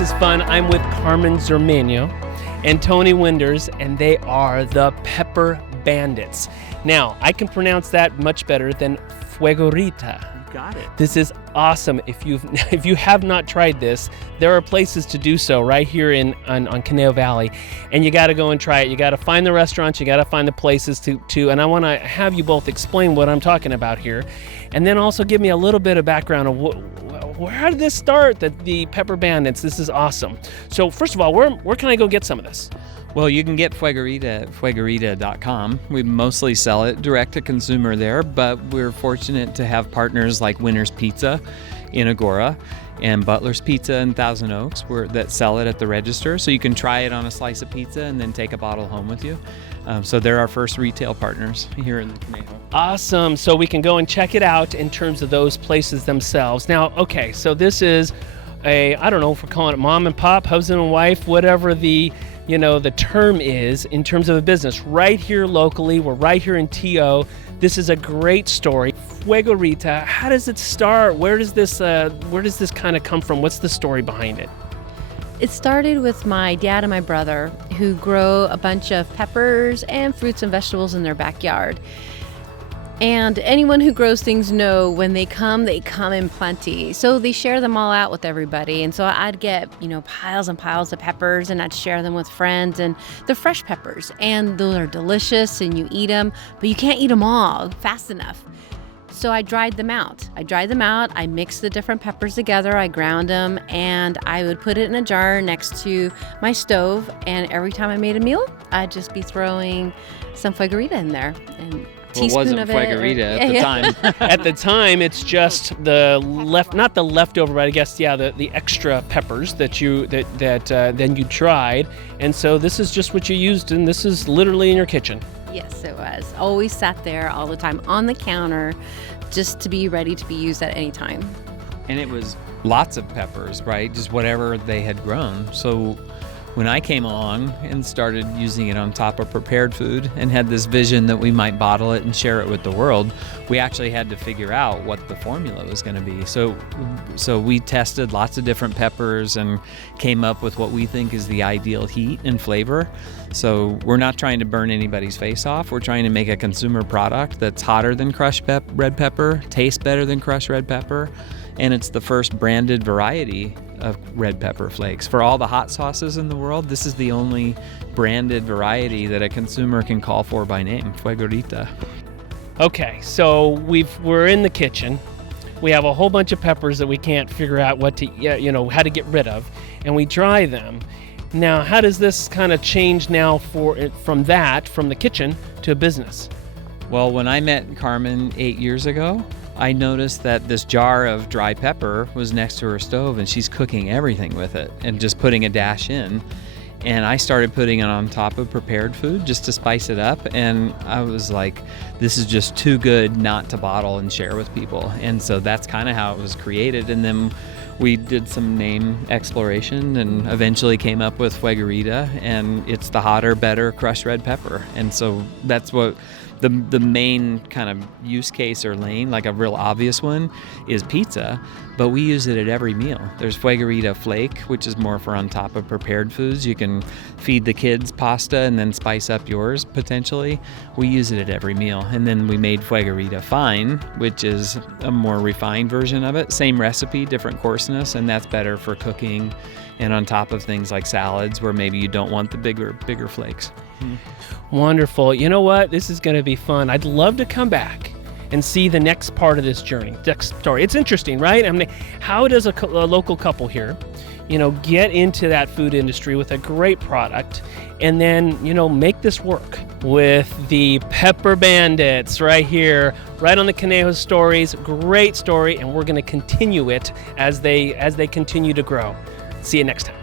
this is fun. I'm with Carmen Zermenio and Tony Winders, and they are the Pepper Bandits. Now, I can pronounce that much better than Fuegorita. Got it. This is awesome. If you have not tried this, there are places to do so right here on Conejo Valley, and you got to go and try it. You got to find the restaurants, you got to find the places to and I want to have you both explain what I'm talking about here, and then also give me a little bit of background of how did this start, the Pepper Bandits. This is awesome. So first of all, where can I go get some of this? Well, you can get Fuegorita at Fuegorita.com. We mostly sell it direct to consumer there, but we're fortunate to have partners like Winner's Pizza in Agora and Butler's Pizza in Thousand Oaks that sell it at the register. So you can try it on a slice of pizza and then take a bottle home with you. So they're our first retail partners here in the Conejo. Awesome. So we can go and check it out in terms of those places themselves. Now, okay, so this is I don't know if we're calling it mom and pop, husband and wife, whatever the term is in terms of a business. Right here locally, we're right here in TO. This is a great story. Fuegorita, how does it start? Where does this kind of come from? What's the story behind it? It started with my dad and my brother, who grow a bunch of peppers and fruits and vegetables in their backyard. And anyone who grows things know when they come in plenty. So they share them all out with everybody. And so I'd get, piles and piles of peppers, and I'd share them with friends. And they're fresh peppers, and those are delicious, and you eat them, but you can't eat them all fast enough. So I dried them out. I mixed the different peppers together. I ground them, and I would put it in a jar next to my stove. And every time I made a meal, I'd just be throwing some Fuegorita in there. And it wasn't Fuegorita at the time. At the time, it's just not the leftover, but I guess the extra peppers that then you tried, and so this is just what you used, and this is literally in your kitchen. Yes, it was. Always sat there all the time on the counter, just to be ready to be used at any time. And it was lots of peppers, right? Just whatever they had grown. So when I came along and started using it on top of prepared food and had this vision that we might bottle it and share it with the world, we actually had to figure out what the formula was going to be. So we tested lots of different peppers and came up with what we think is the ideal heat and flavor. So we're not trying to burn anybody's face off. We're trying to make a consumer product that's hotter than crushed red pepper, tastes better than crushed red pepper, and it's the first branded variety of red pepper flakes. For all the hot sauces in the world, this is the only branded variety that a consumer can call for by name, Fuegorita. Okay, so we're in the kitchen. We have a whole bunch of peppers that we can't figure out how to get rid of, and we dry them. Now, how does this kind of change now from the kitchen to a business? Well, when I met Carmen 8 years ago, I noticed that this jar of dry pepper was next to her stove, and she's cooking everything with it and just putting a dash in. And I started putting it on top of prepared food just to spice it up. And I was like, this is just too good not to bottle and share with people. And so that's kind of how it was created. And then we did some name exploration and eventually came up with Fuegorita, and it's the hotter, better crushed red pepper. And so that's what the main kind of use case or lane, like a real obvious one, is pizza, but we use it at every meal. There's Fuegorita Flake, which is more for on top of prepared foods. You can feed the kids pasta and then spice up yours potentially. We use it at every meal. And then we made Fuegorita Fine, which is a more refined version of it. Same recipe, different coarseness, and that's better for cooking and on top of things like salads where maybe you don't want the bigger flakes. Wonderful. You know what? This is going to be fun. I'd love to come back and see the next part of this journey, next story. It's interesting, right? I mean, how does a local couple here, get into that food industry with a great product and then, make this work with the Pepper Bandits right here, right on the Conejo Stories. Great story, and we're going to continue it as they continue to grow. See you next time.